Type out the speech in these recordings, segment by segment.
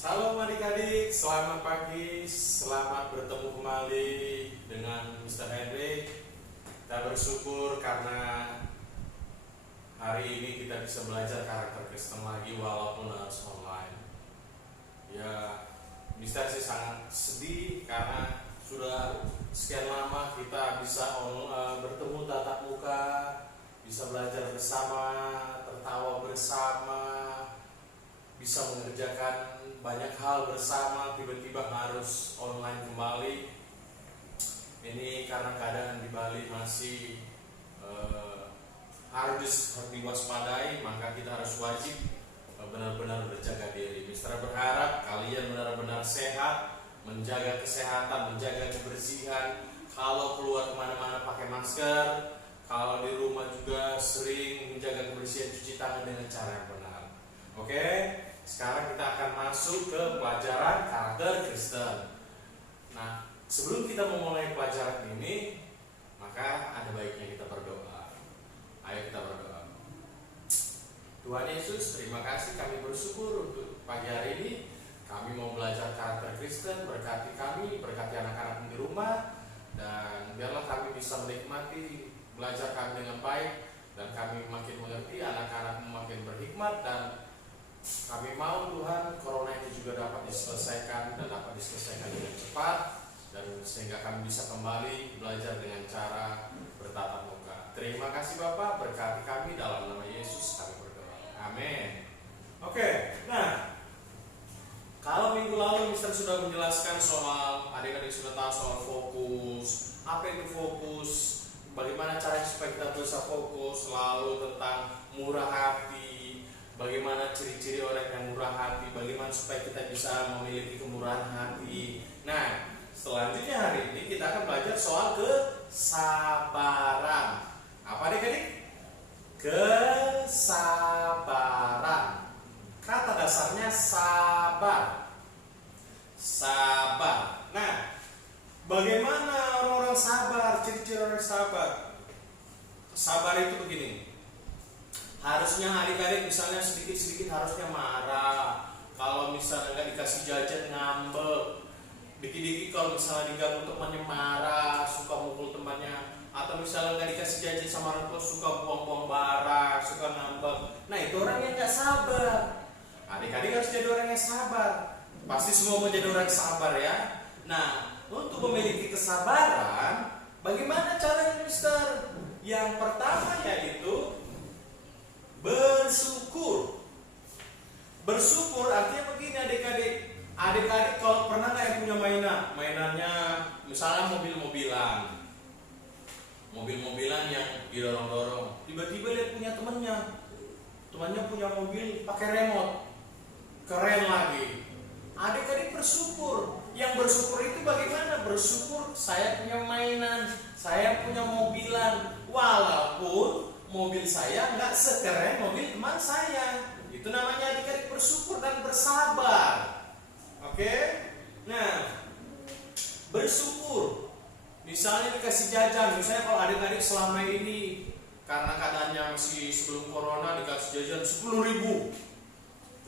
Salam adik-adik, selamat pagi, selamat bertemu kembali dengan Mr. Henry. Kita bersyukur karena hari ini kita bisa belajar karakter Kristen lagi walaupun harus online. Ya, Mr. sih sangat sedih karena sudah sekian lama kita bisa bertemu tatap muka, bisa belajar bersama, tertawa bersama, bisa mengerjakan banyak hal bersama, tiba-tiba harus online kembali. Ini karena keadaan di Bali masih harus diwaspadai, maka kita harus wajib benar-benar berjaga diri. Mister berharap kalian benar-benar sehat, menjaga kesehatan, menjaga kebersihan. Kalau keluar kemana-mana pakai masker, kalau di rumah juga sering menjaga kebersihan, cuci tangan dengan cara yang benar. Oke? Sekarang kita akan masuk ke pelajaran karakter Kristen. Nah, sebelum kita memulai pelajaran ini, maka ada baiknya kita berdoa. Ayo kita berdoa. Tuhan Yesus, terima kasih, kami bersyukur untuk pagi hari ini. Kami mau belajar karakter Kristen, berkati kami, berkati anak-anak di rumah, dan biarlah kami bisa menikmati belajar kami dengan baik, dan kami makin mengerti, anak-anak makin berhikmat, dan kami mau Tuhan corona itu juga dapat diselesaikan dan dapat diselesaikan dengan cepat, dan sehingga kami bisa kembali belajar dengan cara bertatap muka. Terima kasih Bapak, berkati kami dalam nama Yesus kami berdoa. Amin. Oke, nah kalau minggu lalu Mister sudah menjelaskan soal, adik-adik sudah tahu soal fokus. Apa itu fokus? Bagaimana caranya supaya kita bisa fokus? Lalu tentang murah hati. Bagaimana ciri-ciri orang yang murah hati, bagaimana supaya kita bisa memiliki kemurahan hati. Nah, selanjutnya hari ini kita akan belajar soal kesabaran. Apa adik-adik? Kesabaran. Kata dasarnya sabar. Sabar. Nah, bagaimana orang-orang sabar, ciri-ciri orang sabar? Sabar itu begini. Harusnya adik-adik misalnya sedikit-sedikit harusnya marah. Kalau misalnya nggak dikasih jajan ngambek. Dikit-dikit kalau misalnya diganggu temannya marah, suka mukul temannya. Atau misalnya nggak dikasih jajan sama orang tua, suka buang-buang barang, suka ngambek. Nah, itu orang yang nggak sabar. Adik-adik harus jadi orang yang sabar. Pasti semua mau jadi orang yang sabar ya. Nah, untuk memiliki kesabaran, bagaimana caranya Mister? Yang pertama yaitu bersyukur. Bersyukur artinya begini adik-adik. Adik-adik kalau pernah nggak yang punya mainannya misalnya mobil-mobilan yang didorong-dorong. Tiba-tiba dia punya temannya punya mobil pakai remote, keren lagi. Adik-adik bersyukur. Yang bersyukur itu bagaimana? Bersyukur saya punya mainan, saya punya mobilan, walaupun mobil saya nggak sekeren mobil teman saya. Itu namanya adik-adik bersyukur dan bersabar. Oke? Nah, bersyukur. Misalnya dikasih jajan. Misalnya kalau adik-adik selama ini karena keadaannya masih sebelum corona dikasih jajan 10.000.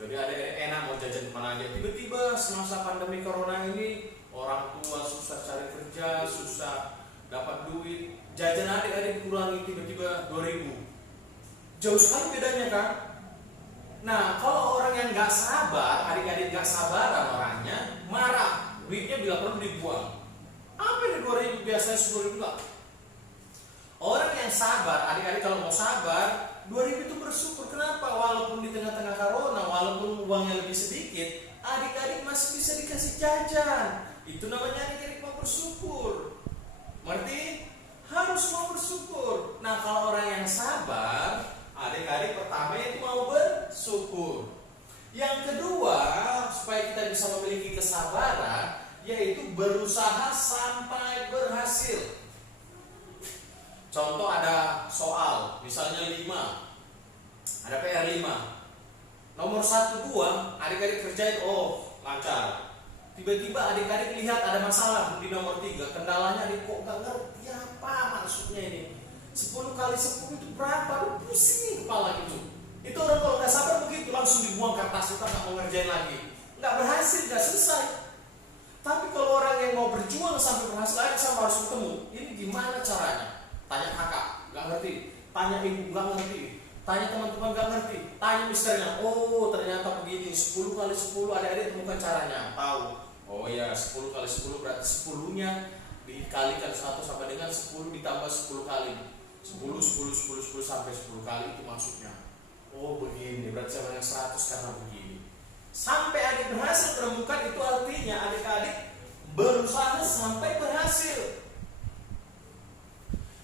Jadi adik-adik enak mau jajan kemana aja. Tiba-tiba semasa pandemi corona ini orang tua susah cari kerja, susah dapat duit, jajan adik-adik kurangi tiba-tiba 2.000. Jauh sekali bedanya kan? Nah, kalau orang yang nggak sabar, adik-adik nggak sabaran orangnya, marah, duitnya bila perlu dibuang. Apa ini 2.000 biasanya 10.000 enggak? Orang yang sabar, adik-adik kalau mau sabar, 2.000 itu bersyukur. Kenapa? Walaupun di tengah-tengah corona, walaupun uangnya lebih sedikit, adik-adik masih bisa dikasih jajan. Itu namanya adik-adik mau bersyukur. Mengerti? Harus mau bersyukur. Nah, kalau orang yang sabar, adik-adik pertama itu mau bersyukur. Yang kedua, supaya kita bisa memiliki kesabaran, yaitu berusaha sampai berhasil. Contoh ada soal, misalnya 5, ada PR 5. Nomor 1, 2, adik-adik kerjain, lancar. Tiba-tiba adik-adik lihat ada masalah di nomor 3. Kendalanya adik kok gak ngerti apa maksudnya ini. 10 kali 10 itu berapa? Pusing kepala gitu. Itu orang kalau gak sabar begitu langsung dibuang kertas, kita gak mau ngerjain lagi. nggak berhasil, nggak selesai. Tapi kalau orang yang mau berjuang sampai berhasil, adik sama harus ketemu. Ini gimana caranya? Tanya kakak, nggak ngerti. Tanya ibu, nggak ngerti. Tanya teman-teman, nggak ngerti. Tanya misternya, oh ternyata begini. 10 kali 10, adik-adik temukan caranya. Tahu? Oh ya, 10 kali 10 berarti 10-nya dikalikan 1 sampai dengan 10 ditambah 10 kali. 10 sampai 10 kali itu maksudnya. Oh begini, berarti sama dengan 100 karena begini. Sampai adik berhasil menemukan, itu artinya adik-adik berusaha sampai berhasil.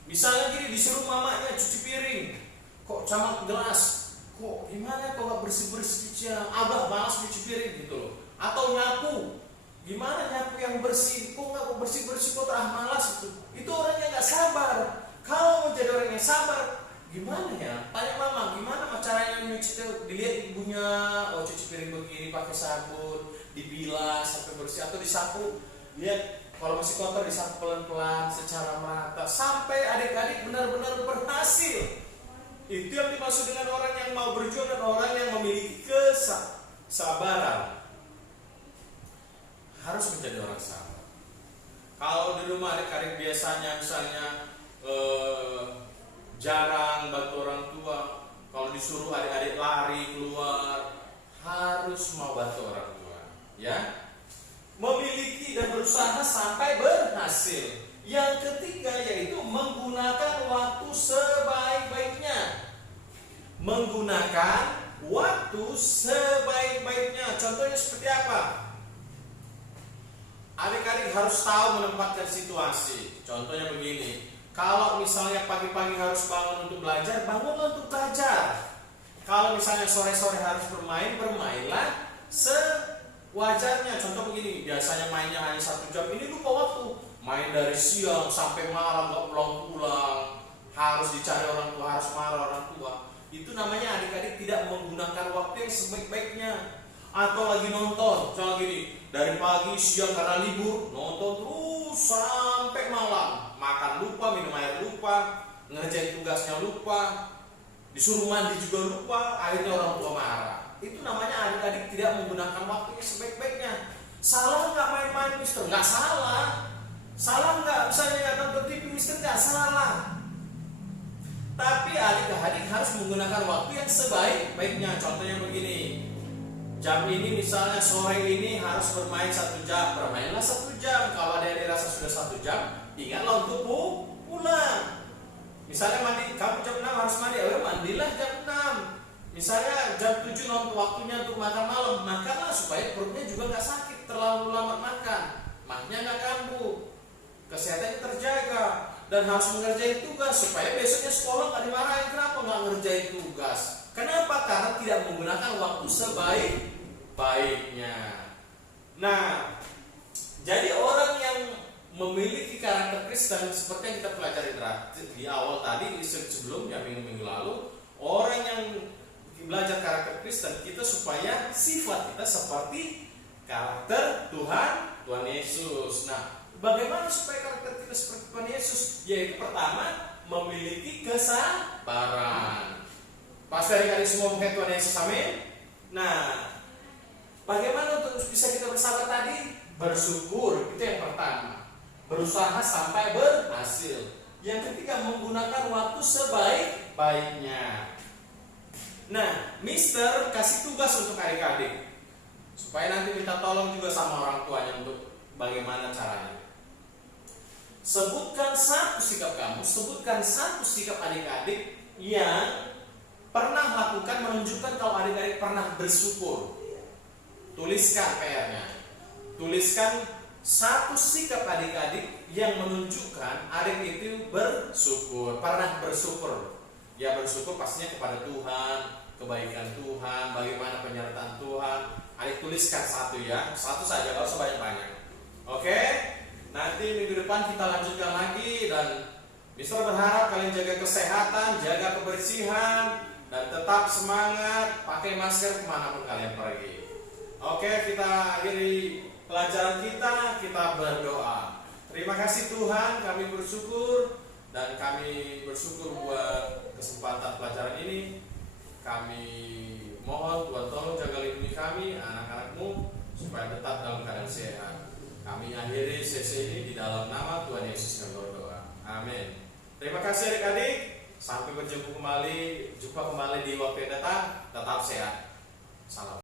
Misalnya gini, disuruh mamanya cuci piring, kok camat gelas, kok gimana kok gak bersih-bersih cucian, abah malas cuci piring gitu loh. Atau nyapu, gimana nyapu yang bersih, kok bersih-bersih, kok terah malas gitu. Itu orangnya gak sabar. Kalau menjadi orang yang sabar, gimana ya? Tanya mama, gimana caranya nyuci? Dilihat ibunya, oh cuci piring begini pakai sabun, dibilas sampai bersih atau disapu. Lihat kalau masih kotor disapu pelan-pelan secara merata sampai adik-adik benar-benar berhasil. Itu yang dimaksud dengan orang yang mau berjuang dan orang yang memiliki kesabaran. Harus menjadi orang sabar. Kalau di rumah adik-adik biasanya misalnya jarang bantu orang tua, kalau disuruh adik-adik lari keluar, harus mau bantu orang tua, ya. Memiliki dan berusaha sampai berhasil. Yang ketiga yaitu menggunakan waktu sebaik-baiknya. Menggunakan waktu sebaik-baiknya. Contohnya seperti apa? Adik-adik harus tahu menempatkan situasi. Contohnya begini, kalau misalnya pagi-pagi harus bangun untuk belajar, bangunlah untuk belajar. Kalau misalnya sore-sore harus bermain, bermainlah sewajarnya. Contoh begini, biasanya mainnya hanya 1 jam, ini lupa waktu. Main dari siang sampai malam, gak pulang-pulang, harus dicari orang tua, harus marah orang tua. Itu namanya adik-adik tidak menggunakan waktu yang sebaik-baiknya. Atau lagi nonton, contoh gini, dari pagi siang karena libur, nonton terus sampai malam. Makan lupa, minum air lupa, ngerjain tugasnya lupa, disuruh mandi juga lupa, akhirnya orang tua marah. Itu namanya adik-adik tidak menggunakan waktunya sebaik-baiknya. Salah nggak main-main mister? Nggak salah. Salah nggak misalnya nggak nonton TV mister? Nggak salah. Tapi adik-adik harus menggunakan waktu yang sebaik-baiknya. Contohnya begini, jam ini misalnya sore ini harus bermain 1 jam, bermainlah 1 jam. Kalau adik-adik rasa sudah 1 jam, ingatlah untuk pulang. Misalnya mandi, kamu jam 6 harus mandi, mandilah jam 6. Misalnya jam 7 nonton waktunya untuk makan malam, makanlah supaya perutnya juga nggak sakit terlalu lama makan, maknya nggak kambuh, kesehatannya terjaga. Dan harus mengerjain tugas supaya besoknya sekolah nggak dimarahin. Kenapa nggak ngerjain tugas? Kenapa? Karena tidak menggunakan waktu sebaik-baiknya. Nah, jadi orang yang memiliki karakter Kristen seperti yang kita pelajari di awal tadi sebelumnya minggu-minggu lalu, orang yang belajar karakter Kristen kita supaya sifat kita seperti karakter Tuhan Yesus. Nah, bagaimana supaya karakter kita seperti Tuhan Yesus? Yaitu pertama, memiliki kesabaran. Pasti adik-adik semua mengatakan Tuhan Yesus, amin. Nah, bagaimana untuk bisa kita bersabar tadi? Bersyukur, itu yang pertama. Berusaha sampai berhasil. Yang ketiga, menggunakan waktu sebaik-baiknya. Nah, mister kasih tugas untuk adik-adik supaya nanti minta tolong juga sama orang tuanya untuk bagaimana caranya. Sebutkan 1 sikap kamu, sebutkan 1 sikap adik-adik yang pernah lakukan menunjukkan kalau adik-adik pernah bersyukur. Tuliskan PR-nya. Tuliskan 1 sikap adik-adik yang menunjukkan adik itu bersyukur, pernah bersyukur. Ya, bersyukur pastinya kepada Tuhan, kebaikan Tuhan, bagaimana penyertaan Tuhan. Adik tuliskan 1 ya, 1 saja, gak usah banyak-banyak. Oke? Nanti minggu depan kita lanjutkan lagi. Dan Mister berharap kalian jaga kesehatan, jaga kebersihan, dan tetap semangat, pakai masker kemanapun kalian pergi. Oke, kita akhiri pelajaran kita berdoa. Terima kasih Tuhan, kami bersyukur, dan kami bersyukur buat kesempatan pelajaran ini. Kami mohon Tuhan tolong jaga lindungi kami, anak-anak-Mu, supaya tetap dalam keadaan sehat. Kami akhiri sesi ini di dalam nama Tuhan Yesus kami berdoa. Amin. Terima kasih adik-adik. Sampai berjumpa kembali di waktu yang datang. Tetap sehat. Salam.